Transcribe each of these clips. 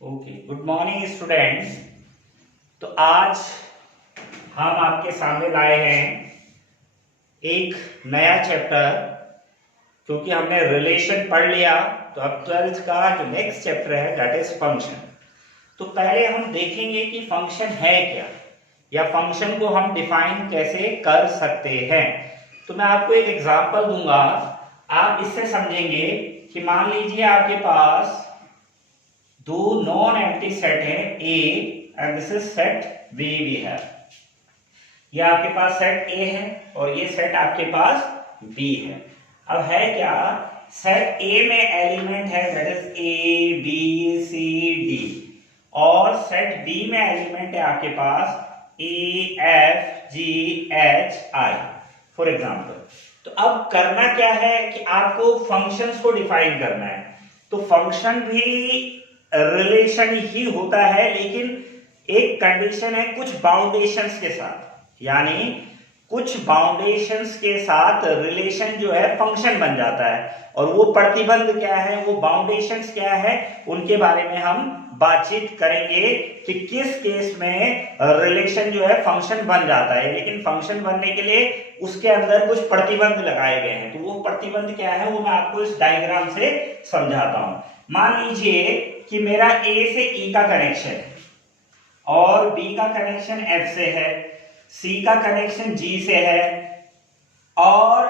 Okay, good morning students. तो आज हम आपके सामने लाए हैं एक नया चैप्टर, क्योंकि हमने रिलेशन पढ़ लिया। तो अब 12th का जो नेक्स्ट चैप्टर है दैट इज फंक्शन। तो पहले हम देखेंगे कि फंक्शन है क्या, या फंक्शन को हम डिफाइन कैसे कर सकते हैं। तो मैं आपको एक एग्जांपल दूंगा, आप इससे समझेंगे कि मान लीजिए आपके पास दो नॉन एम्प्टी सेट है A and this is set B भी है। ये आपके पास सेट A है और ये सेट आपके पास B है। अब है क्या, सेट A में एलिमेंट है that is A B C D, और सेट B में एलिमेंट है आपके पास A F G H I for example. तो अब करना क्या है कि आपको फंक्शंस को डिफाइन करना है। तो फंक्शन भी रिलेशन ही होता है, लेकिन एक कंडीशन है कुछ बाउंडेशंस के साथ, यानी कुछ बाउंडेशंस के साथ रिलेशन जो है फंक्शन बन जाता है। और वो प्रतिबंध क्या है, वो बाउंडेशंस क्या है, उनके बारे में हम बातचीत करेंगे कि किस केस में रिलेशन जो है फंक्शन बन जाता है। लेकिन फंक्शन बनने के लिए उसके अंदर कुछ प्रतिबंध लगाए गए हैं। तो वो प्रतिबंध क्या है वो मैं आपको इस डायग्राम से समझाता हूं। मान लीजिए कि मेरा A से E का कनेक्शन है, और B का कनेक्शन F से है, C का कनेक्शन G से है, और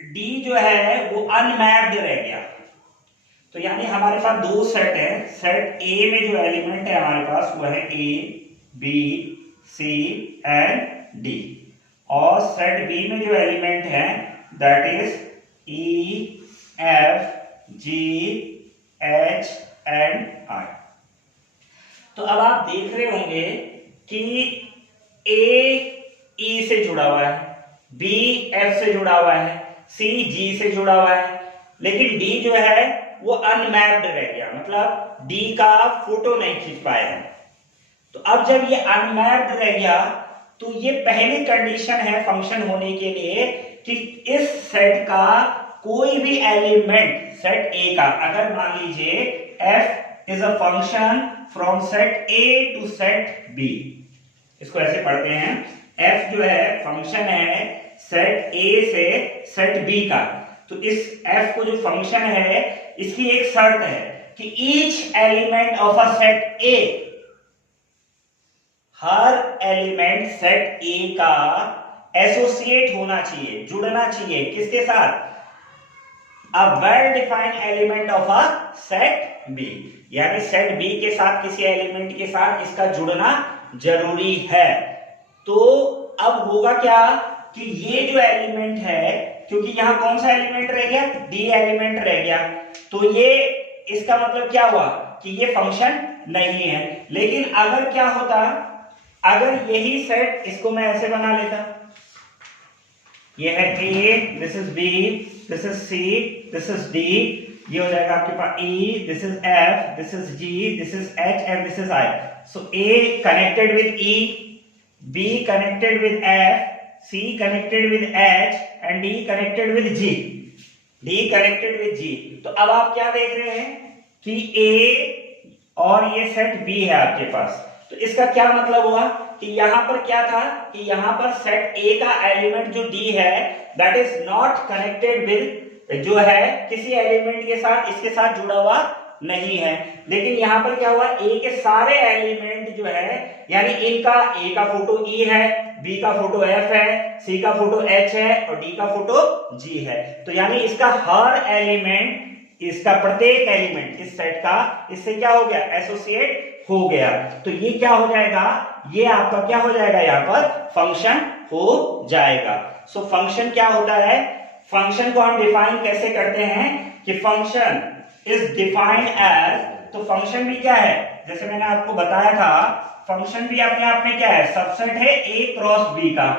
D जो है वो अनमैप्ड रह गया। तो यानी हमारे पास दो सेट है। सेट A में जो एलिमेंट है हमारे पास वो है A, B, C and D, और सेट B में जो एलिमेंट है that is E, F, G, H and I। तो अब आप देख रहे होंगे कि A E से जुड़ा हुआ है, B F से जुड़ा हुआ है, C G से जुड़ा हुआ है, लेकिन D जो है वो अनमैप्ड रह गया, मतलब D का फोटो नहीं खींच पाया है। तो अब जब ये अनमैप्ड रह गया तो ये पहली कंडीशन है फंक्शन होने के लिए कि इस सेट का कोई भी एलिमेंट सेट A का, अगर मान लीजिए F is a function from set A to set B, इसको ऐसे पढ़ते हैं, F जो है फंक्शन है सेट A से सेट B का। तो इस F को जो फंक्शन है इसकी एक शर्त है कि each element of a set A, her element set A का एसोसिएट होना चाहिए, जुड़ना चाहिए किसके साथ, a well defined element of a set B, यानी सेट B के साथ किसी एलिमेंट के साथ इसका जुड़ना जरूरी है। तो अब होगा क्या कि ये जो एलिमेंट है, क्योंकि यहां कौन सा एलिमेंट रह गया, D एलिमेंट रह गया, तो ये इसका मतलब क्या हुआ कि ये फंक्शन नहीं है। लेकिन अगर क्या होता, अगर यही सेट, इसको मैं ऐसे बना लेता, ये है A, this is B, this is C, this is D, ये हो जाएगा आपके पास E, this is F, this is G, this is H and this is I। So A connected with E, B connected with F, C connected with H and D connected with G, D connected with G। तो अब आप क्या देख रहे हैं कि A और ये सेट B है आपके पास। तो इसका क्या मतलब हुआ कि यहां पर क्या था कि यहां पर सेट A का एलिमेंट जो D है that is not connected with, जो है किसी एलिमेंट के साथ, इसके साथ जुड़ा हुआ नहीं है। लेकिन यहां पर क्या हुआ, A के सारे एलिमेंट जो है, यानी इनका A का फोटो E है, B का फोटो F है, C का फोटो H है और D का फोटो G है। तो यानी इसका हर एलिमेंट, इसका प्रत्येक एलिमेंट इस सेट का इससे क्या हो गया, एसोसिएट हो गया। तो ये क्या हो जाएगा, ये आपका क्या हो जाएगा, यहां पर फंक्शन हो जाएगा। सो फंक्शन क्या होता है, फंक्शन को हम डिफाइन कैसे करते हैं कि फंक्शन इज डिफाइंड एज, तो फंक्शन भी क्या है, जैसे मैंने आपको बताया था, फंक्शन भी अपने आप में क्या है, सबसेट है A क्रॉस B का।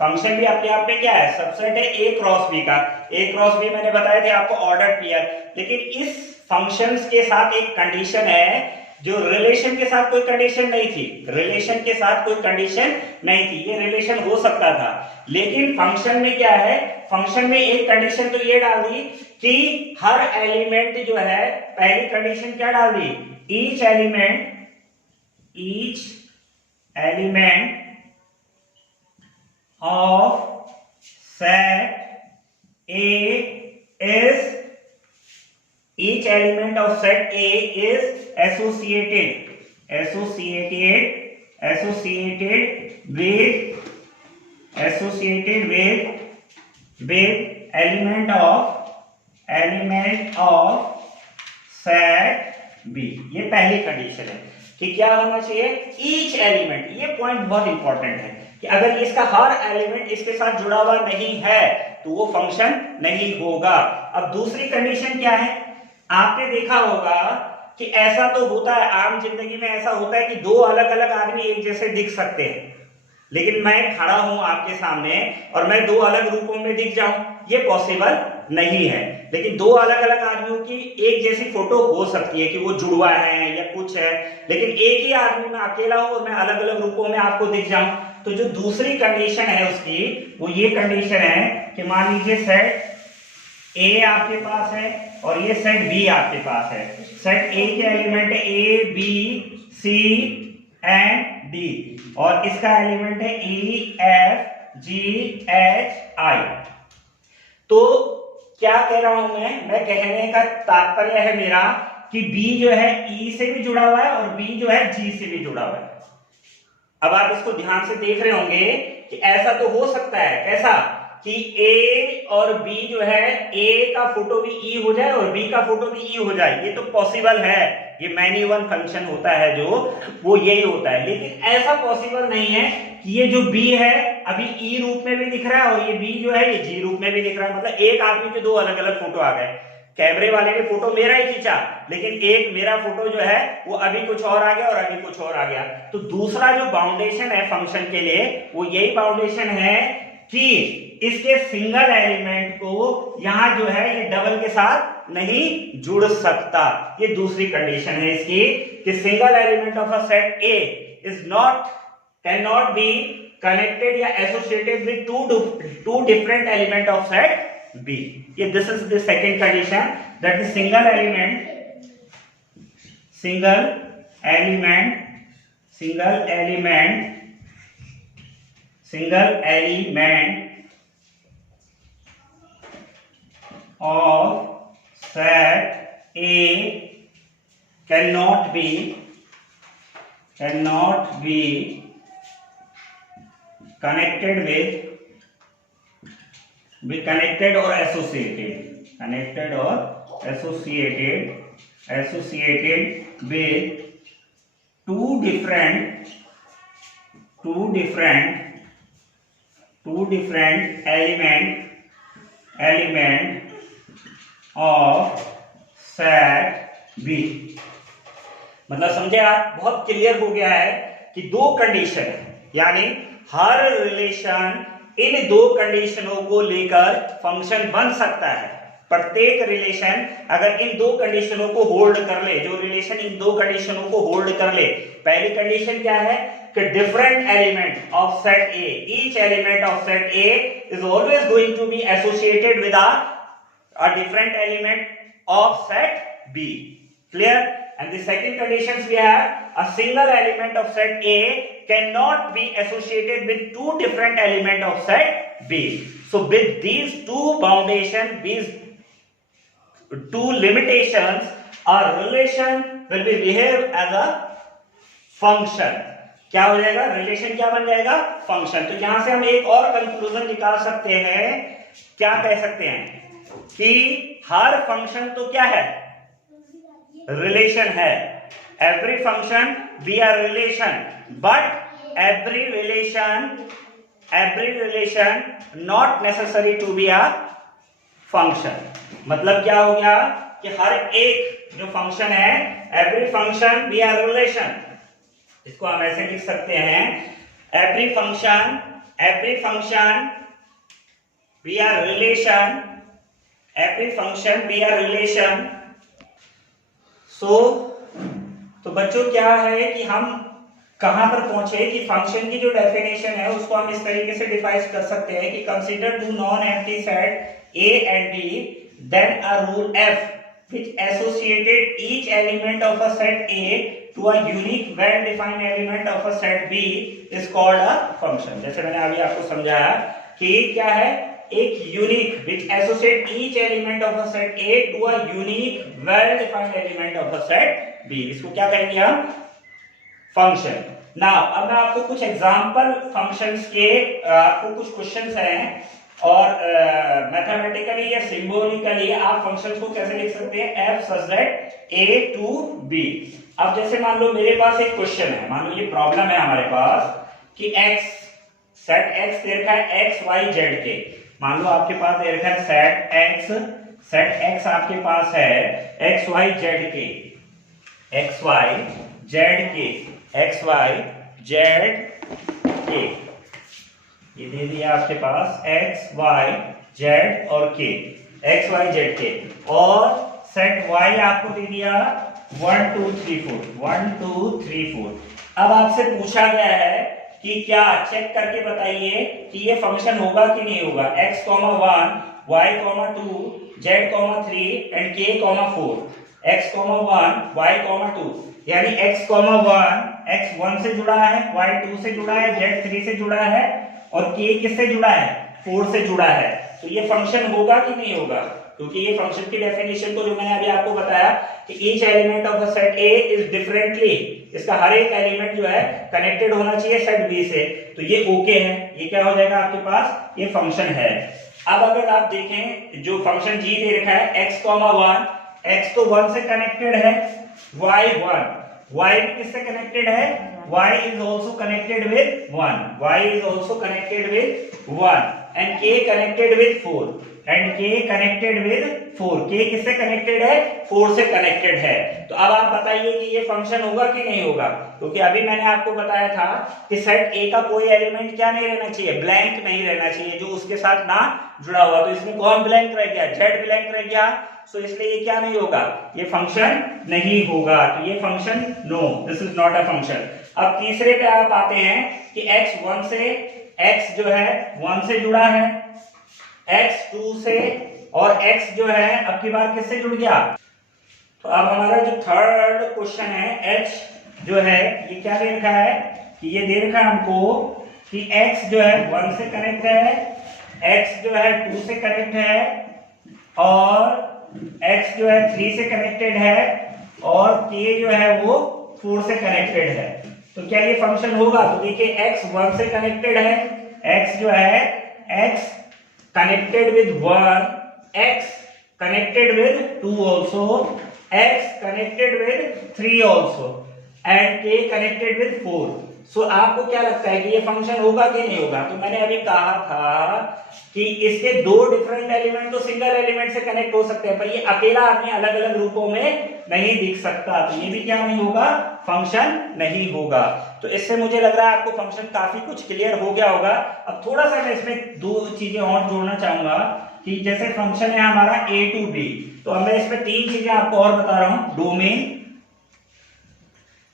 फंक्शन भी अपने आप में क्या है, सबसेट है A क्रॉस B का। A क्रॉस B मैंने बताया थे आपको ऑर्डर पेयर। लेकिन इस फंक्शंस के साथ एक कंडीशन है जो रिलेशन के साथ कोई कंडीशन नहीं थी, रिलेशन के साथ कोई कंडीशन नहीं थी, ये रिलेशन हो सकता था। लेकिन फंक्शन में क्या है, फंक्शन में एक कंडीशन तो ये डाल दी कि हर एलिमेंट जो है, पहली कंडीशन क्या डाल दी, each element of set A is each element of set A is associated with element of set B। ये पहली कंडीशन है कि क्या होना चाहिए, each element। ये पॉइंट बहुत इंपॉर्टेंट है कि अगर इसका हर एलिमेंट इसके साथ जुड़ा हुआ नहीं है तो वो फंक्शन नहीं होगा। अब दूसरी कंडीशन क्या है, आपने देखा होगा कि ऐसा तो होता है, आम जिंदगी में ऐसा होता है कि दो अलग अलग आदमी एक जैसे दिख सकते हैं, लेकिन मैं खड़ा हूं आपके सामने और मैं दो अलग रूपों में दिख जाऊं, ये पॉसिबल नहीं है। लेकिन दो अलग अलग आदमियों की एक जैसी फोटो हो सकती है कि वो जुड़वा है या कुछ है, लेकिन एक ही आदमी में अकेला हूं और मैं अलग अलग रूपों में आपको दिख जाऊं। तो जो दूसरी कंडीशन है उसकी, वो ये कंडीशन है कि मान लीजिए सेट ए आपके पास है और ये सेट बी आपके पास है। सेट ए के एलिमेंट है A B C and D और इसका एलिमेंट है E F G H I. तो क्या कह रहा हूं मैं कहने का तात्पर्य है मेरा कि B जो है E से भी जुड़ा हुआ है और B जो है G से भी जुड़ा हुआ है। अब आप इसको ध्यान से देख रहे होंगे कि ऐसा तो हो सकता है, कैसा कि A और B जो है, A का फोटो भी E हो जाए और B का फोटो भी E हो जाए, ये तो पॉसिबल है। ये मैनी वन फंक्शन होता है जो, वो यही होता है। लेकिन ऐसा पॉसिबल नहीं है कि ये जो B है अभी E रूप में भी दिख रहा है और ये B जो है ये G रूप में भी दिख रहा है। मतलब एक आदमी के दो अलग अलग फोटो आ गए। कैमरे वाले ने फोटो मेरा ही खींचा, लेकिन एक मेरा फोटो जो है वो अभी कुछ और आ गया और अभी कुछ और आ गया। तो दूसरा जो बाउंडेशन है फंक्शन के लिए, वो यही बाउंडेशन है कि इसके सिंगल एलिमेंट को यहां जो है ये डबल के साथ नहीं जुड़ सकता। ये दूसरी कंडीशन है इसकी कि single element of a set A is can not be connected या associated with two different element of set B। ये this is the second condition, that the single element of set A cannot be connected or associated with two different element of set B। मतलब समझे आप, बहुत clear हो गया है कि दो कंडीशन है, यानी हर रिलेशन इन दो कंडीशनों को लेकर फंक्शन बन सकता है। प्रत्येक रिलेशन अगर इन दो कंडीशनों को होल्ड कर ले, जो रिलेशन इन दो कंडीशनों को होल्ड कर ले, पहली कंडीशन क्या है कि different element of set A, each element of set A is always going to be associated with a different element of set B. Clear? And the second conditions we have, a single element of set A cannot be associated with two different element of set B. So with these two foundations, these two limitations, our relation will be behave as a function। क्या हो जाएगा? Relation क्या बन जाएगा? Function. तो यहां से हम एक और कंक्लूजन निकाल सकते हैं, क्या कह सकते हैं कि हर फंक्शन तो क्या है, रिलेशन है। Every function be a relation, but every relation not necessary to be a function. मतलब क्या हो गया कि हर एक जो फंक्शन है, every function be a relation, इसको हम ऐसे लिख सकते हैं, every function be a relation, every function be a relation. So तो बच्चों क्या है कि हम कहां पर पहुंचे कि फंक्शन की जो डेफिनेशन है उसको हम इस तरीके से डिफाइन कर सकते हैं कि consider two non empty set A and B, then a rule F which associated each element of a set A to a unique well defined element of a set B is called a function। जैसे मैंने अभी आपको समझाया कि क्या है, एक unique which associate each element of a set A to a unique well defined element of a set B, इसको क्या कहेंगे हम, फंक्शन। नाउ अब मैं आपको कुछ एग्जांपल फंक्शंस के आपको कुछ क्वेश्चंस हैं और मैथमेटिकली या सिंबॉलिकली आप फंक्शंस को कैसे लिख सकते हैं, f such that a to b। अब जैसे मान लो मेरे पास एक क्वेश्चन है, मान लो ये प्रॉब्लम है हमारे पास कि x सेट x दे रखा है x y z के, मान लो आपके पास दे रखा है सेट x आपके पास है x y z के, x y z के, x y z के, ये दे दिया आपके पास x y z और k, x y z के, और सेट y आपको दे दिया 1 2 3 4 1 2 3 4। अब आपसे पूछा गया है कि क्या चेक करके बताइए कि ये फंक्शन होगा कि नहीं होगा, x 1 y 2 z 3 and k 4, x 1 y 2, यानी x 1 से जुड़ा है, y 2 से जुड़ा है, z 3 से जुड़ा है और k किससे जुड़ा है, 4 से जुड़ा है। तो ये फंक्शन होगा कि नहीं होगा, क्योंकि ये फंक्शन की डेफिनेशन तो जो मैंने अभी आपको बताया कि each element of the set A is differently, इसका हर एक एलिमेंट जो है कनेक्टेड होना चाहिए सेट B से, तो ये ओके है, ये क्या हो जाएगा आपके पास, ये फंक्शन है। अब अगर आप देखें जो फंक्शन g दे रखा है x 1, x तो 1 से कनेक्टेड है, y 1, y भी किससे कनेक्टेड है, y is also connected with 1, y is also connected with 1 and k connected with 4 and k connected with 4, k किससे कनेक्टेड है, 4 से कनेक्टेड है। तो अब आप बताइए कि ये फंक्शन होगा कि नहीं होगा, क्योंकि अभी मैंने आपको बताया था कि सेट A का कोई एलिमेंट क्या नहीं रहना चाहिए, ब्लैंक नहीं रहना चाहिए, जो उसके साथ ना जुड़ा हुआ, तो इसमें कौन ब्लैंक रह गया, z ब्लैंक रह गया, सो इसलिए ये क्या नहीं होगा, ये फंक्शन नहीं होगा, तो ये function no, this is not a function. अब तीसरे पे आप आते हैं कि x जो है 1 से जुड़ा है, x 2 से, और x जो है अब की बार किससे जुड़ गया। तो अब हमारा जो थर्ड क्वेश्चन है, h जो है ये क्या दे रखा है कि ये दे रखा है हमको कि x जो है 1 से कनेक्ट है, x जो है 2 से कनेक्ट है, और x जो है 3 से कनेक्टेड है, और k जो है वो 4 से कनेक्टेड है। तो क्या ये फंक्शन होगा, तो देखिए x 1 से कनेक्टेड है, x जो है x connected with 1, x connected with 2 also, x connected with 3 also and k connected with 4। सो आपको क्या लगता है कि ये फंक्शन होगा कि नहीं होगा। तो मैंने अभी कहा था कि इसके दो डिफरेंट एलिमेंट तो सिंगल एलिमेंट से कनेक्ट हो सकते हैं, पर ये अकेला अपने अलग अलग रूपों में नहीं दिख सकता, तो ये भी क्या नहीं होगा, फंक्शन नहीं होगा। तो इससे मुझे लग रहा है आपको फंक्शन काफी कुछ क्लियर हो गया होगा। अब थोड़ा सा मैं इसमें दो चीजें और जोड़ना चाहूंगा कि जैसे फंक्शन है हमारा a to b, तो अब मैं इसमें तीन चीजें आपको और बता रहा हूं, domain,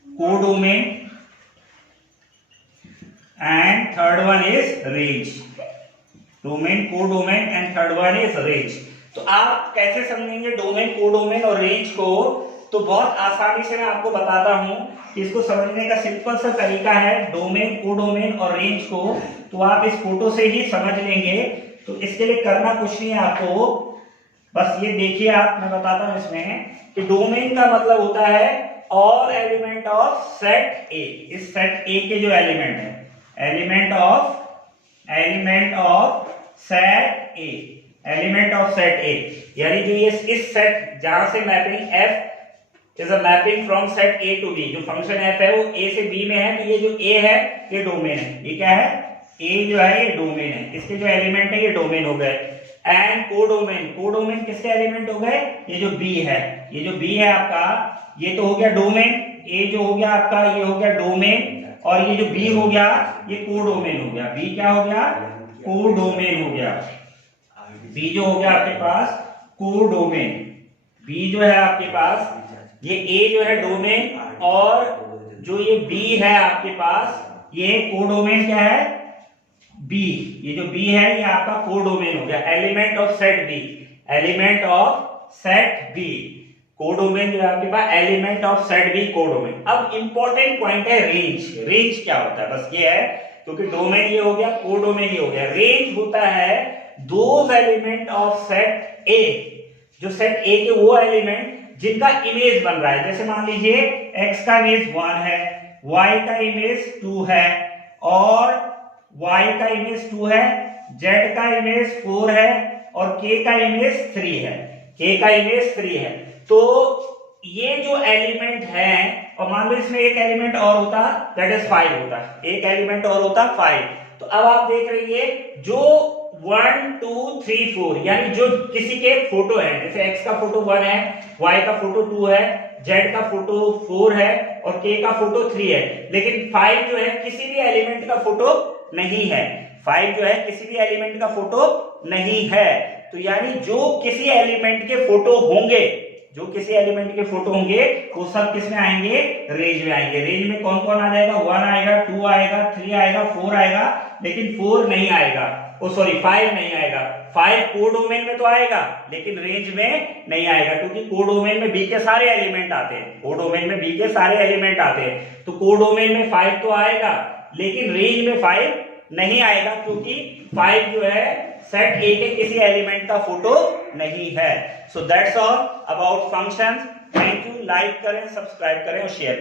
codomain and third one is range. Domain, codomain and third one is range. तो आप कैसे समझेंगे डोमेन, कोडोमेन और रेंज को, तो बहुत आसानी से मैं आपको बताता हूं कि इसको समझने का सिंपल सा तरीका है डोमेन, कोडोमेन और रेंज को, तो आप इस फोटो से ही समझ लेंगे। तो इसके लिए करना कुछ नहीं है आपको, बस ये देखिए आप, मैं बताता हूं इसमें कि डोमेन का मतलब होता है all element of set A. इस सेट ए के जो एलिमेंट है, element of set A, element of set A, यानी जो ये इस सेट जहां से mapping f is a mapping from set A to B, जो फंक्शन f है वो a से b में है, तो ये जो a है ये डोमेन है, ये क्या है, a जो है ये डोमेन है, इसके जो एलिमेंट है ये डोमेन हो गए। एंड कोडोमेन, कोडोमेन किसके एलिमेंट हो गए, ये जो b है, ये जो b है आपका, ये तो हो गया डोमेन, a जो हो गया आपका ये हो गया डोमेन, और ये जो b हो गया ये कोडोमेन हो गया। b क्या हो गया, कोडोमेन हो गया। b जो हो गया आपके पास कोडोमेन, b जो है आपके पास ये ए जो है डोमेन, और जो ये बी है आपके पास, ये कोडोमेन क्या है, बी। ये जो बी है ये आपका कोडोमेन हो गया, element of set B, element of set B. Codomain जो है आपके पास element of set B codomain. अब इंपॉर्टेंट पॉइंट है रेंज। रेंज क्या होता है, बस ये है, क्योंकि डोमेन ये हो गया, कोडोमेन ये हो गया। रेंज होता है दोज एलिमेंट ऑफ सेट ए, जो सेट ए के वो एलिमेंट जिनका इमेज बन रहा है। जैसे मान लीजिए x का इमेज 1 है, y का इमेज 2 है, और y का इमेज 2 है, z का इमेज 4 है, और k का इमेज 3 है। k का इमेज 3 है। तो ये जो एलिमेंट है, और मान लो इसमें एक एलिमेंट और होता, दैट इज 5 होता, एक एलिमेंट और होता 5। तो अब आप देख रहिए जो 1 2 3 4 यानी जो किसी के फोटो है, जैसे x का फोटो 1 है, y का फोटो 2 है, z का फोटो 4 है, और k का फोटो 3 है, लेकिन 5 जो है किसी भी एलिमेंट का फोटो नहीं है। 5 जो है किसी भी एलिमेंट का फोटो नहीं है। तो यानी जो किसी एलिमेंट के फोटो होंगे, जो किसी एलिमेंट के फोटो होंगे, वो सब किस में आएंगे, रेंज में आएंगे। रेंज में कौन कौन आ जाएगा, 1 आएगा, 2 आएगा, 3 आएगा, 4 आएगा, लेकिन 4 नहीं आएगा, ओ सॉरी 5 नहीं आएगा। 5 कोडोमेन में तो आएगा, लेकिन रेंज में नहीं आएगा, क्योंकि कोडोमेन में बी के सारे एलिमेंट आते हैं। कोडोमेन में बी के सारे एलिमेंट आते हैं, तो कोडोमेन में 5 तो आएगा, लेकिन रेंज में 5 नहीं आएगा, क्योंकि 5 जो है सेट ए के किसी एलिमेंट का फोटो नहीं है। So that's all about functions. Thank you. Like करें, सब्सक्राइब करें और शेयर करें।